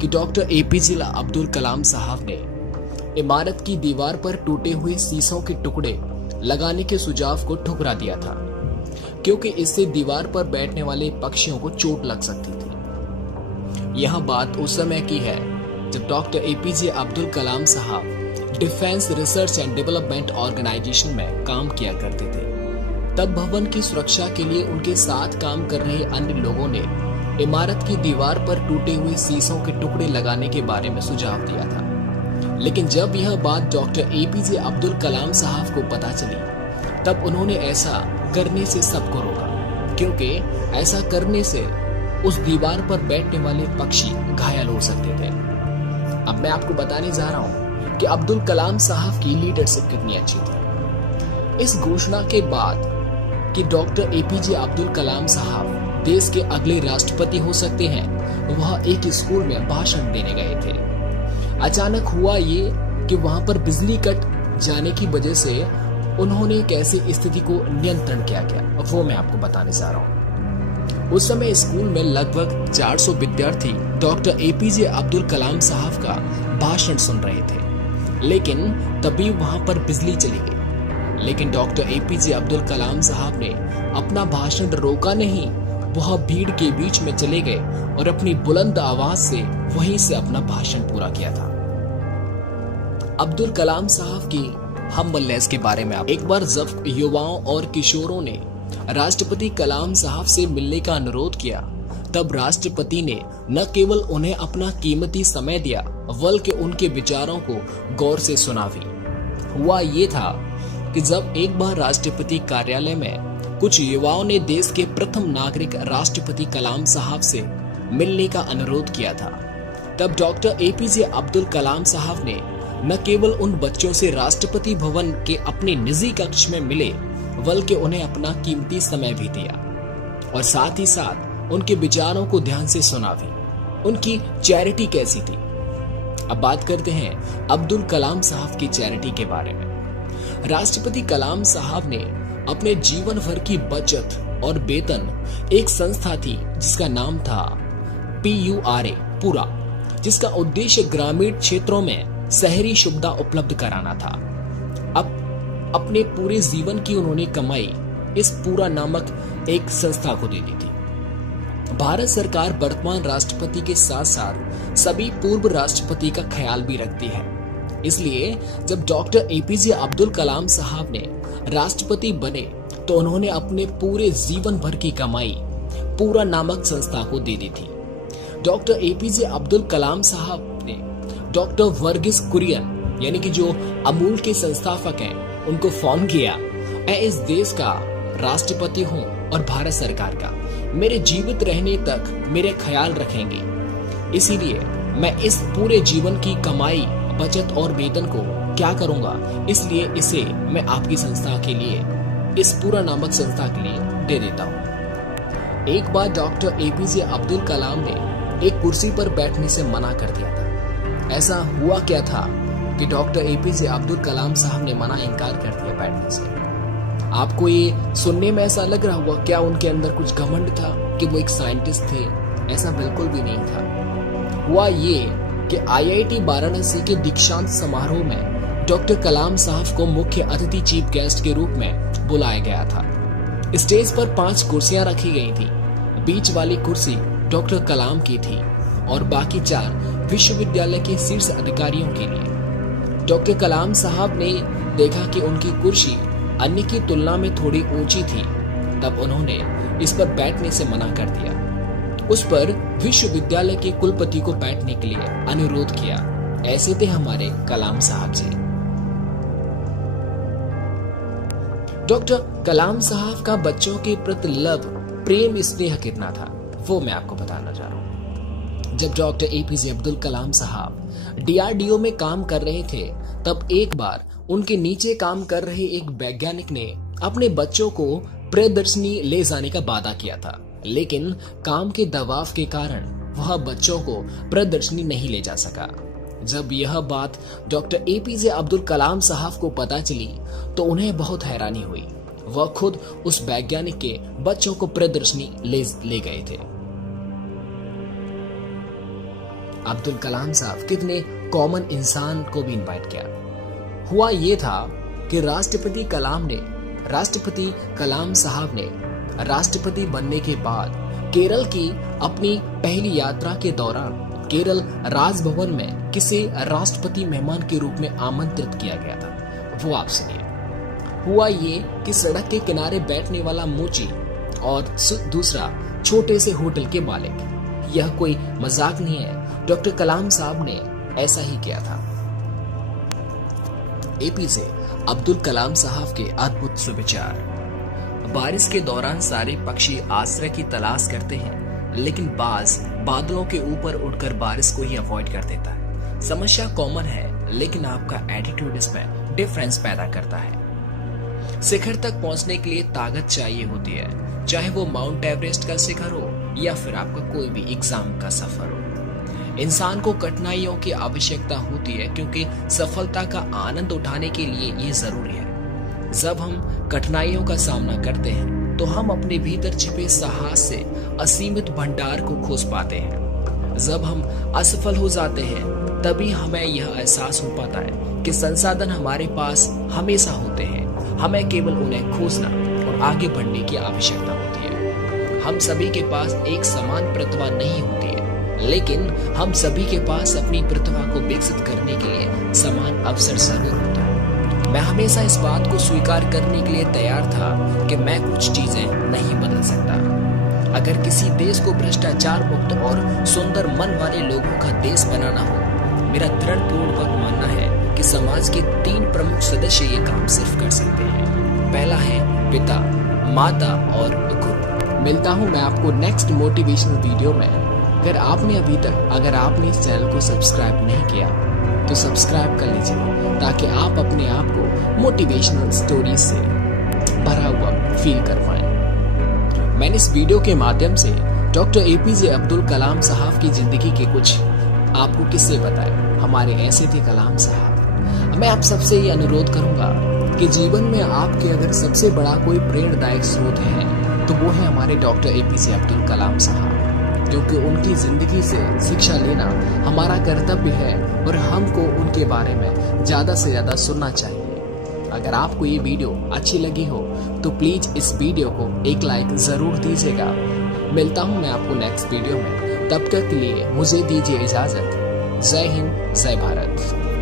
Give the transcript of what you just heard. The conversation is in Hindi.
कि डॉक्टर एपीजे अब्दुल कलाम साहब ने इमारत की दीवार पर टूटे हुए शीशों के टुकड़े लगाने के सुझाव को ठुकरा दिया था, क्योंकि इससे दीवार पर बैठने वाले पक्षियों को चोट लग सकती थी। यह बात उस समय की है जब डॉक्टर एपीजे अब्दुल कलाम साहब defence research and development organisation में काम किया करते थे। तब भवन की सुरक्षा के लिए उनके साथ काम कर रहे अन्य लोगों ने इमारत की दीवार पर टूटे हुए शीशों के टुकड़े लगाने के बारे में सुझाव दिया था। लेकिन जब यह बात डॉक्टर एपीजे अब्दुल कलाम साहब को पता चली, तब उन्होंने ऐसा करने से सबको रोका, क्योंकि ऐसा करने से उस दीवार पर बैठने वाले पक्षी घायल हो सकते थे। अब मैं आपको बताने जा रहा हूँ कि अब्दुल कलाम साहब की लीडरशिप कितनी अच्छी थी। इस घोषणा के बाद कि डॉक्टर एपीजे अब्दुल कलाम साहब देश के अगले राष्ट्रपति हो सकते हैं, वह एक स्कूल में भाषण देने गए थे। अचानक हुआ ये कि वहां पर बिजली कट जाने की वजह से उन्होंने कैसे स्थिति को नियंत्रण किया गया, वो मैं आपको बताने जा रहा हूँ। उस समय स्कूल में लगभग 400 विद्यार्थी डॉक्टर एपीजे अब्दुल कलाम साहब का भाषण सुन रहे थे, लेकिन तभी वहां पर बिजली चली गई। लेकिन डॉक्टर एपीजे अब्दुल कलाम साहब ने अपना भाषण रोका नहीं, वह भीड़ के बीच में चले गए और अपनी बुलंद आवाज से वहीं से अपना भाषण पूरा किया था। अब्दुल कलाम साहब की हम्बलनेस के बारे में एक बार जब युवाओं और किशोरों ने राष्ट्रपति कलाम साहब से मिलने का अनुरोध किया, तब राष्ट्रपति ने न केवल उन्हें अपना कीमती समय दिया, बल्कि उनके विचारों को गौर से सुना भी। हुआ ये था कि जब एक बार राष्ट्रपति कार्यालय में कुछ युवाओं ने देश के प्रथम नागरिक राष्ट्रपति कलाम साहब से मिलने का अनुरोध किया था, तब डॉक्टर एपीजे अब्दुल कलाम साहब ने न केवल उन बच्चों से राष्ट्रपति भवन के अपने निजी कक्ष में मिले, बल्कि उन्हें अपना कीमती समय भी दिया और साथ ही साथ उनके विचारों को ध्यान से सुना भी। उनकी चैरिटी कैसी थी? अब बात करते हैं अब्दुल कलाम साहब की चैरिटी के बारे में। राष्ट्रपति कलाम साहब ने अपने जीवन भर की बचत और वेतन एक संस्था थी जिसका नाम था PURA पूरा, जिसका उद्देश्य ग्रामीण क्षेत्रों में शहरी सुविधा उपलब्ध कराना था। अब अपने पूरे जीवन की उन्होंने कमाई इस पूरा नामक एक संस्था को दे दी थी। भारत सरकार वर्तमान राष्ट्रपति के साथ साथ सभी पूर्व राष्ट्रपति का ख्याल भी रखती है। इसलिए जब डॉक्टर एपीजे अब्दुल कलाम साहब ने राष्ट्रपति बने, तो उन्होंने अपने पूरे जीवन भर की कमाई पूरा नामक संस्था को दे दी थी। डॉक्टर एपीजे अब्दुल कलाम साहब ने डॉक्टर वर्गीस कुरियन, यानी कि जो अमूल के संस्थापक हैं, उनको फोन किया, मैं इस देश का राष्ट्रपति हूँ और भारत सरकार का मेरे जीवित रहने तक मेरे ख्याल रखेंगे। इसीलिए मैं इस पूरे जीवन की कमाई, बचत और वेतन को क्या करूंगा, इसलिए इसे मैं आपकी संस्था के लिए, इस पूरा नामक संस्था के लिए दे देता हूँ। एक बार डॉक्टर एपीजे अब्दुल कलाम ने एक कुर्सी पर बैठने से मना कर दिया था। ऐसा हुआ क्या था कि डॉक्टर एपीजे अब्दुल कलाम साहब ने इनकार कर दिया बैठने से। आपको ये सुनने में ऐसा लग रहा होगा, क्या उनके अंदर कुछ घमंड था कि वो एक साइंटिस्ट थे? ऐसा बिल्कुल भी नहीं था। हुआ ये कि IIT वाराणसी के दीक्षांत समारोह में डॉक्टर कलाम साहब को मुख्य अतिथि चीफ गेस्ट के रूप में बुलाया गया था। स्टेज पर 5 कुर्सियां रखी गई थी। बीच वाली कुर्सी डॉक्टर कलाम की थी और बाकी 4 विश्वविद्यालय के शीर्ष अधिकारियों के लिए। डॉक्टर कलाम साहब ने देखा कि उनकी कुर्सी अन्य की तुलना में थोड़ी ऊंची थी, तब उन्होंने इस पर बैठने से मना कर दिया। उस पर विश्वविद्यालय के कुलपति को बैठने के लिए अनुरोध किया। ऐसे थे हमारे कलाम साहब जी। डॉक्टर कलाम साहब का बच्चों के प्रति लव, प्रेम, स्नेह कितना था, वो मैं आपको बताना चाह रहा हूँ। जब डॉक्टर एपीजे अब्दुल कलाम साहब DRDO में काम कर रहे थे, तब एक बार उनके नीचे काम कर रहे एक वैज्ञानिक ने अपने बच्चों को प्रदर्शनी ले जाने का वादा किया था, लेकिन काम के दबाव के कारण वह बच्चों को प्रदर्शनी नहीं ले जा सका। जब यह बात डॉक्टर एपीजे अब्दुल कलाम साहब को पता चली, तो उन्हें बहुत हैरानी हुई। वह खुद उस वैज्ञानिक के बच्चों को प्रदर्शनी ले गए थे। अब्दुल कलाम साहब कितने कॉमन इंसान को भी इनवाइट किया। हुआ ये था कि राष्ट्रपति कलाम साहब ने राष्ट्रपति बनने के बाद केरल की अपनी पहली यात्रा के दौरान केरल राजभवन में किसी राष्ट्रपति मेहमान के रूप में आमंत्रित किया गया था। वो आप सुनिए। हुआ ये कि सड़क के किनारे बैठने वाला मोची और दूसरा छोटे से होटल के मालिक, यह कोई मजाक नहीं है, डॉक्टर कलाम साहब ने ऐसा ही किया था। एपीजे अब्दुल कलाम साहब के अद्भुत सुविचार। बारिश के दौरान सारे पक्षी आश्रय की तलाश करते हैं, लेकिन बाज बादलों के ऊपर उड़कर बारिश को ही अवॉइड कर देता है। समस्या कॉमन है, लेकिन आपका एटीट्यूड इसमें डिफरेंस पैदा करता है। शिखर तक पहुंचने के लिए ताकत चाहिए होती है, चाहे वो माउंट एवरेस्ट का शिखर हो या फिर आपका कोई भी एग्जाम का सफर हो। इंसान को कठिनाइयों की आवश्यकता होती है, क्योंकि सफलता का आनंद उठाने के लिए ये जरूरी है। जब हम कठिनाइयों का सामना करते हैं तो हम अपने भीतर छिपे साहस से असीमित भंडार को खोज पाते हैं। जब हम असफल हो जाते हैं तभी हमें यह एहसास हो पाता है कि संसाधन हमारे पास हमेशा होते हैं, हमें केवल उन्हें खोजना और आगे बढ़ने की आवश्यकता होती है। हम सभी के पास एक समान प्रतिभा नहीं होती है, लेकिन हम सभी के पास अपनी प्रतिभा को विकसित करने के लिए समान अवसर जरूर होता है। मैं हमेशा इस बात को स्वीकार करने के लिए तैयार था कि मैं कुछ चीजें नहीं बदल सकता। अगर किसी देश को भ्रष्टाचार मुक्त और सुंदर मन वाले लोगों का देश बनाना हो, मेरा दृढ़पूर्वक मानना है कि समाज के 3 प्रमुख सदस्य ये काम सिर्फ कर सकते हैं। पहला है पिता, माता और गुरु। मिलता हूँ मैं आपको नेक्स्ट मोटिवेशनल वीडियो में। अगर आपने इस चैनल को सब्सक्राइब नहीं किया तो सब्सक्राइब कर लीजिए, ताकि आप अपने आप को मोटिवेशनल स्टोरीज से भरा हुआ फील कर पाएं। मैंने इस वीडियो के माध्यम से डॉक्टर एपीजे अब्दुल कलाम साहब की जिंदगी के कुछ आपको किस्से बताए। हमारे ऐसे थे कलाम साहब। मैं आप सबसे ये अनुरोध करूंगा कि जीवन में आपके अगर सबसे बड़ा कोई प्रेरणादायक स्रोत है तो वो है हमारे डॉक्टर एपीजे अब्दुल कलाम साहब, क्योंकि उनकी जिंदगी से शिक्षा लेना हमारा कर्तव्य है और हमको उनके बारे में ज्यादा से ज्यादा सुनना चाहिए। अगर आपको ये वीडियो अच्छी लगी हो तो प्लीज इस वीडियो को एक लाइक जरूर दीजिएगा। मिलता हूँ मैं आपको नेक्स्ट वीडियो में, तब तक के लिए मुझे दीजिए इजाजत। जय हिंद, जय भारत।